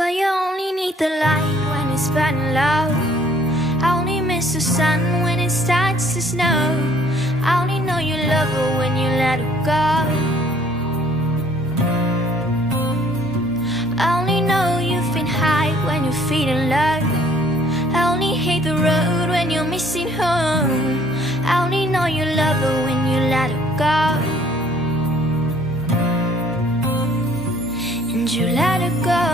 Well, you only need the light when it's burning low. I only miss the sun when it starts to snow. I only know you love her when you let her go. I only know you've been high when you're feeling low. I only hate the road when you're missing home. I only know you love her when you let her go. And you let her go.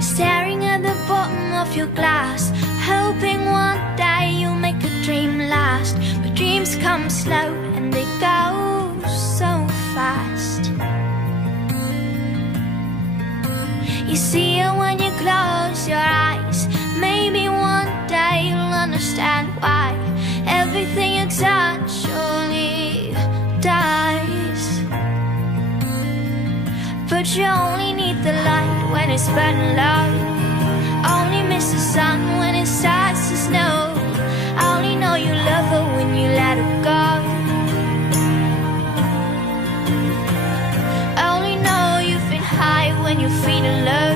Staring at the bottom of your glass, hoping one day you'll make a dream last. But dreams come slow and they go so fast. You see her when you close your eyes. Maybe one day you'll understand why everything you touch surely dies. But you only need the light when it's burning low. Only miss the sun when it starts to snow. I only know you love her when you let her go. I only know you've been high when you're feeling low.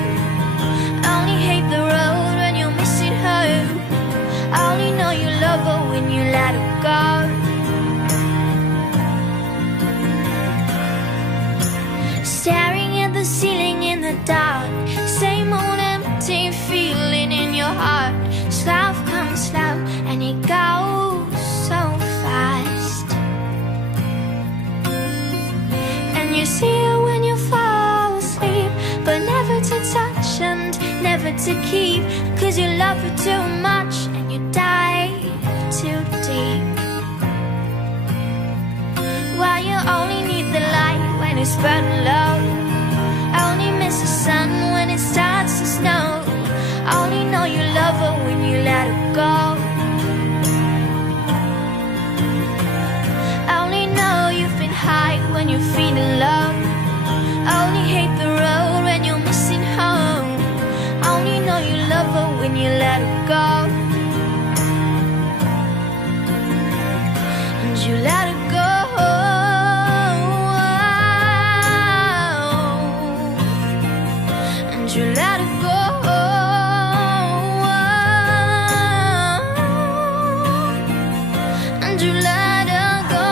I only hate the road when you're missing home. I only know you love her when you let her go. Staring at the ceiling in the dark, same old empty feeling in your heart. Love comes slow and it goes so fast. And you see her when you fall asleep, but never to touch and never to keep. Cause you love her too much and you dive too deep. Well, you only need the light when it's burning low. I only miss the sun when it starts to snow. I only know you love her when you let her go. I only know you've been high when you're feeling low. I only hate the road when you're missing home. I only know you love her when you let her go. And you let her go. You let her go. And you let her go.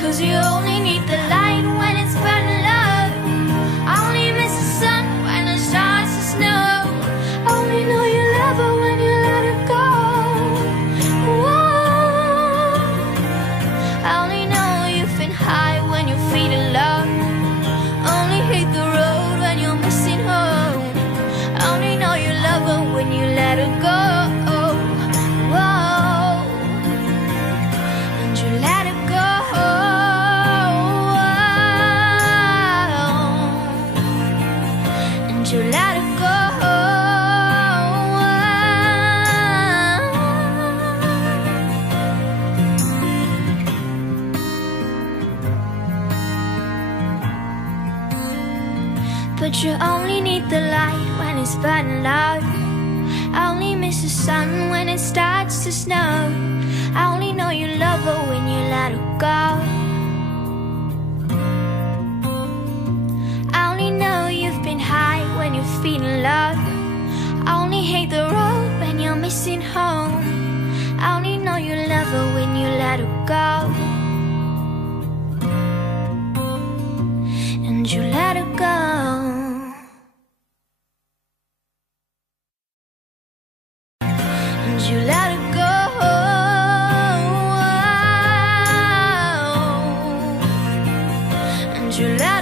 Cause you only need the light when it's burning low. I only miss the sun when it starts to snow. I only know you love her when you let her go. Whoa. I only know you've been high when you're feeling low. Only hate the road when you're missing home. I only know you love her when you let her go. Whoa. And you let her go. And you let her go. But you only need the light when it's burning low. I only miss the sun when it starts to snow. I only know you love her when you let her go. I only know you've been high when you're feeling low. I only hate the road when you're missing home. I only know you love her when you let her go. And you let her go. And you let her go. And you let